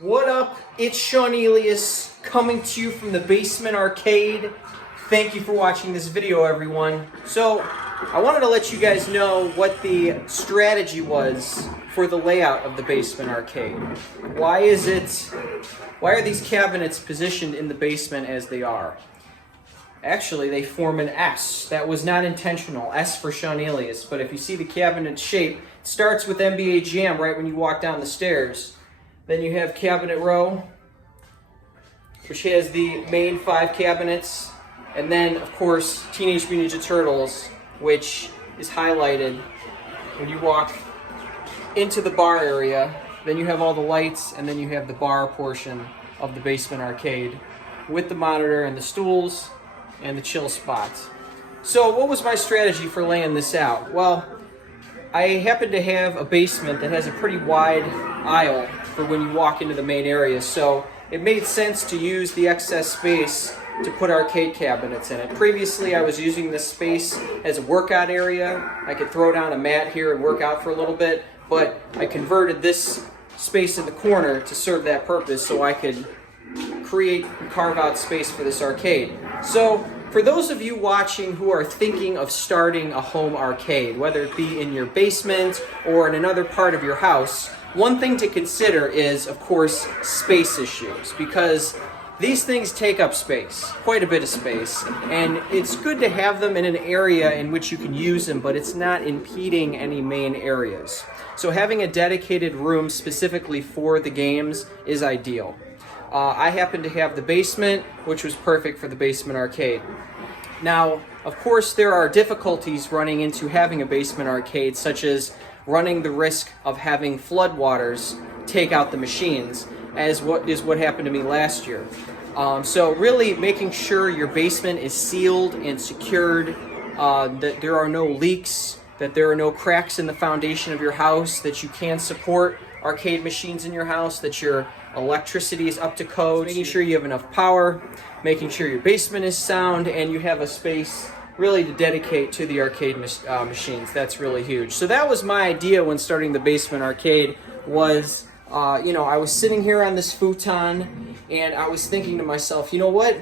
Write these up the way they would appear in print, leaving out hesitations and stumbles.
What up? It's Seaneleous coming to you from the Basement Arcade. Thank you for watching this video, everyone. So, I wanted to let you guys know what the strategy was for the layout of the Basement Arcade. Why are these cabinets positioned in the basement as they are? Actually, they form an S. That was not intentional. S for Seaneleous. But if you see the cabinet shape, it starts with NBA Jam right when you walk down the stairs. Then you have cabinet row, which has the main 5 cabinets. And then, of course, Teenage Mutant Ninja Turtles, which is highlighted when you walk into the bar area. Then you have all the lights, and then you have the bar portion of the Basement Arcade with the monitor and the stools and the chill spots. So what was my strategy for laying this out? Well, I happen to have a basement that has a pretty wide aisle for when you walk into the main area, so it made sense to use the excess space to put arcade cabinets in it. Previously, I was using this space as a workout area. I could throw down a mat here and work out for a little bit, but I converted this space in the corner to serve that purpose so I could create and carve out space for this arcade. So, for those of you watching who are thinking of starting a home arcade, whether it be in your basement or in another part of your house, one thing to consider is, of course, space issues, because these things take up space, quite a bit of space, and it's good to have them in an area in which you can use them, but it's not impeding any main areas. So having a dedicated room specifically for the games is ideal. I happen to have the basement, which was perfect for the Basement Arcade. Now, of course, there are difficulties running into having a basement arcade, such as running the risk of having floodwaters take out the machines, as what happened to me last year. So really making sure your basement is sealed and secured, that there are no leaks, that there are no cracks in the foundation of your house, that you can support arcade machines in your house, that your electricity is up to code, making sure you have enough power, making sure your basement is sound, and you have a space really to dedicate to the arcade machines. That's really huge. So that was my idea when starting the Basement Arcade was, I was sitting here on this futon and I was thinking to myself, you know what?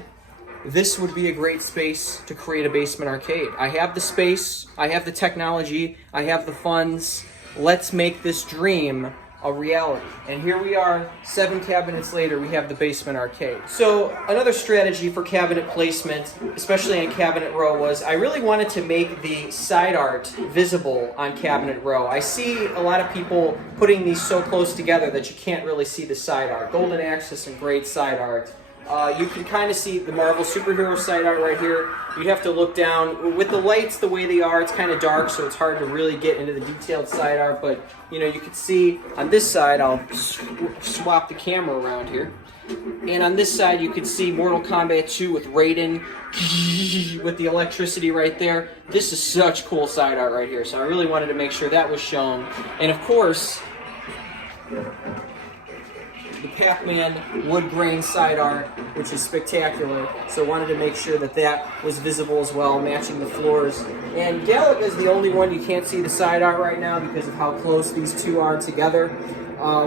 This would be a great space to create a basement arcade. I have the space, I have the technology, I have the funds. Let's make this dream a reality. And here we are, 7 cabinets later, we have the Basement Arcade. So another strategy for cabinet placement, especially in cabinet row, was I really wanted to make the side art visible on cabinet row. I see a lot of people putting these so close together that you can't really see the side art. Golden Axe has some great side art. You can kind of see the Marvel superhero side art right here. You'd have to look down. With the lights the way they are, it's kind of dark, so it's hard to really get into the detailed side art, but you can see on this side, I'll swap the camera around here. And on this side, you can see Mortal Kombat 2 with Raiden, with the electricity right there. This is such cool side art right here, so I really wanted to make sure that was shown. And of course, the Pac-Man wood grain side art, which is spectacular, so wanted to make sure that that was visible as well, matching the floors. And Galaga is the only one you can't see the side art right now because of how close these two are together,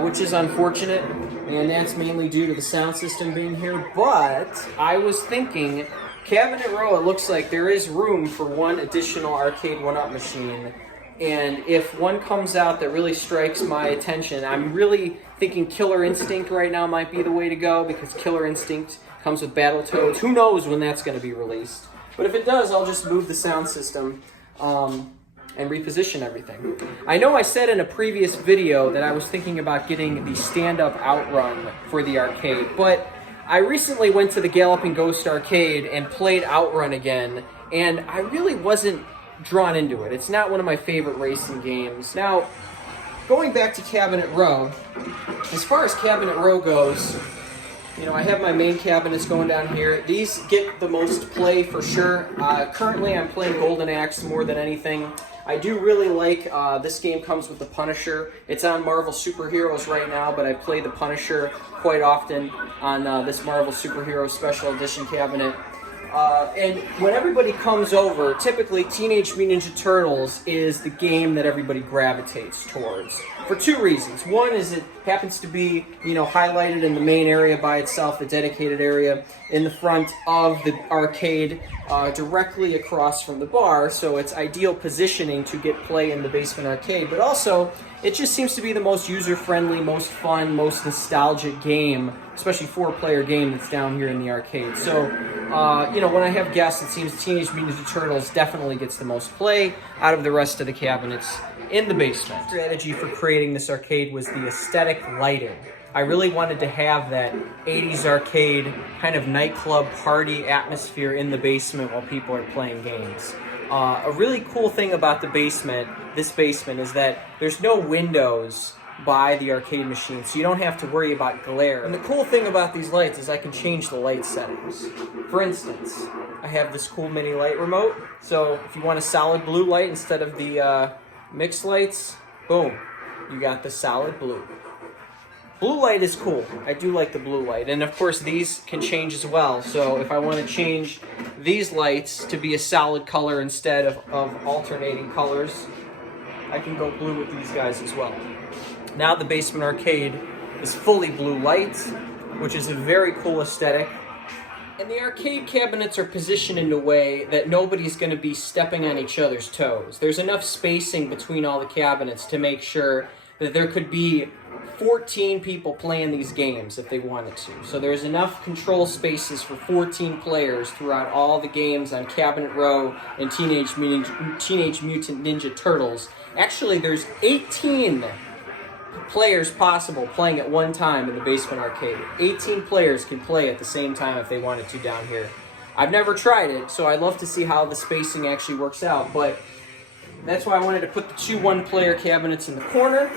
which is unfortunate, and that's mainly due to the sound system being here. But I was thinking, cabinet row, it looks like there is room for one additional Arcade1UP machine. And if one comes out that really strikes my attention, I'm really thinking Killer Instinct right now might be the way to go, because Killer Instinct comes with Battletoads. Who knows when that's going to be released? But if it does, I'll just move the sound system and reposition everything. I know I said in a previous video that I was thinking about getting the stand-up outrun for the arcade, but I recently went to the Galloping Ghost arcade and played Outrun again, and I really wasn't drawn into it. It's not one of my favorite racing games. Now, going back to cabinet row, as far as cabinet row goes, I have my main cabinets going down here. These get the most play for sure. Currently, I'm playing Golden Axe more than anything. I do really like, this game comes with the Punisher. It's on Marvel Superheroes right now, but I play the Punisher quite often on this Marvel Superhero Special Edition cabinet. And when everybody comes over, typically Teenage Mutant Ninja Turtles is the game that everybody gravitates towards. For two reasons. One is it happens to be, highlighted in the main area by itself, the dedicated area in the front of the arcade, directly across from the bar, so it's ideal positioning to get play in the basement arcade. But also, it just seems to be the most user-friendly, most fun, most nostalgic game, especially four-player game that's down here in the arcade. So, when I have guests, it seems Teenage Mutant Ninja Turtles definitely gets the most play out of the rest of the cabinets in the basement. The strategy for creating this arcade was the aesthetic lighting. I really wanted to have that 80s arcade kind of nightclub party atmosphere in the basement while people are playing games. A really cool thing about this basement, is that there's no windows by the arcade machine, so you don't have to worry about glare. And the cool thing about these lights is I can change the light settings. For instance, I have this cool mini light remote, so if you want a solid blue light instead of the mixed lights, boom, you got the solid blue. Blue light is cool. I do like the blue light. And of course these can change as well. So if I want to change these lights to be a solid color instead of alternating colors, I can go blue with these guys as well. Now the basement arcade is fully blue lights, which is a very cool aesthetic. And the arcade cabinets are positioned in a way that nobody's going to be stepping on each other's toes. There's enough spacing between all the cabinets to make sure that there could be 14 people playing these games if they wanted to. So there's enough control spaces for 14 players throughout all the games on Cabinet Row and Teenage Mutant Ninja Turtles. Actually, there's 18 players possible playing at one time in the basement arcade. 18 players can play at the same time if they wanted to down here. I've never tried it, so I'd love to see how the spacing actually works out, but that's why I wanted to put the two one-player cabinets in the corner.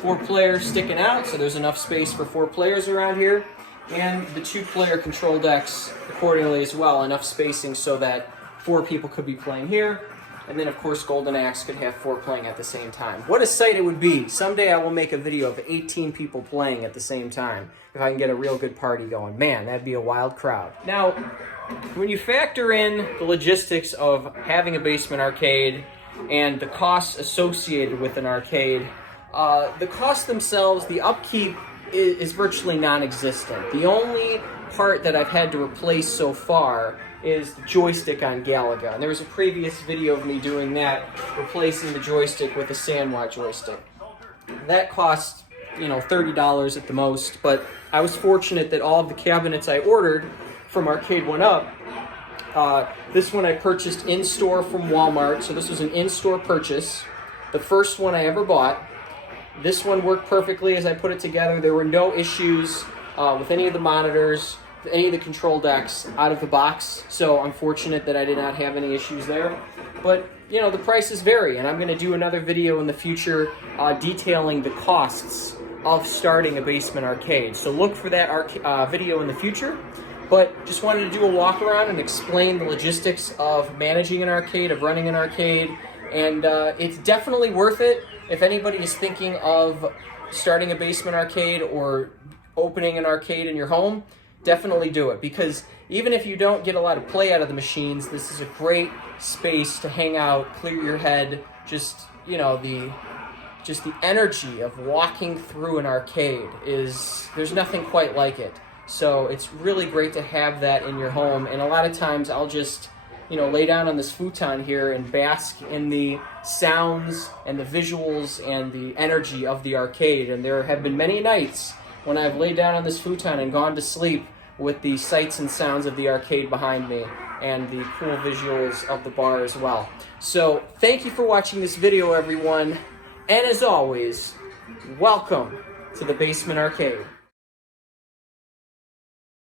4 players sticking out, so there's enough space for 4 players around here. And the 2-player control decks accordingly as well, enough spacing so that 4 people could be playing here. And then, of course, Golden Axe could have 4 playing at the same time. What a sight it would be. Someday I will make a video of 18 people playing at the same time, if I can get a real good party going. Man, that'd be a wild crowd. Now, when you factor in the logistics of having a basement arcade and the costs associated with an arcade, the costs themselves, the upkeep is virtually non-existent. The only part that I've had to replace so far is the joystick on Galaga. And there was a previous video of me doing that, replacing the joystick with a Sanwa joystick. That cost, $30 at the most, but I was fortunate that all of the cabinets I ordered from Arcade1UP, this one I purchased in-store from Walmart, so this was an in-store purchase. The first one I ever bought. This one worked perfectly as I put it together. There were no issues with any of the monitors, any of the control decks out of the box, so I'm fortunate that I did not have any issues there. But, the prices vary, and I'm going to do another video in the future detailing the costs of starting a basement arcade. So look for that video in the future. But just wanted to do a walk around and explain the logistics of managing an arcade, of running an arcade, and it's definitely worth it. If anybody is thinking of starting a basement arcade or opening an arcade in your home, definitely do it, because even if you don't get a lot of play out of the machines, this is a great space to hang out, clear your head, just the energy of walking through an arcade there's nothing quite like it. So it's really great to have that in your home, and a lot of times I'll just lay down on this futon here and bask in the sounds and the visuals and the energy of the arcade. And there have been many nights when I've laid down on this futon and gone to sleep with the sights and sounds of the arcade behind me and the cool visuals of the bar as well. So thank you for watching this video, everyone. And as always, welcome to the Basement Arcade.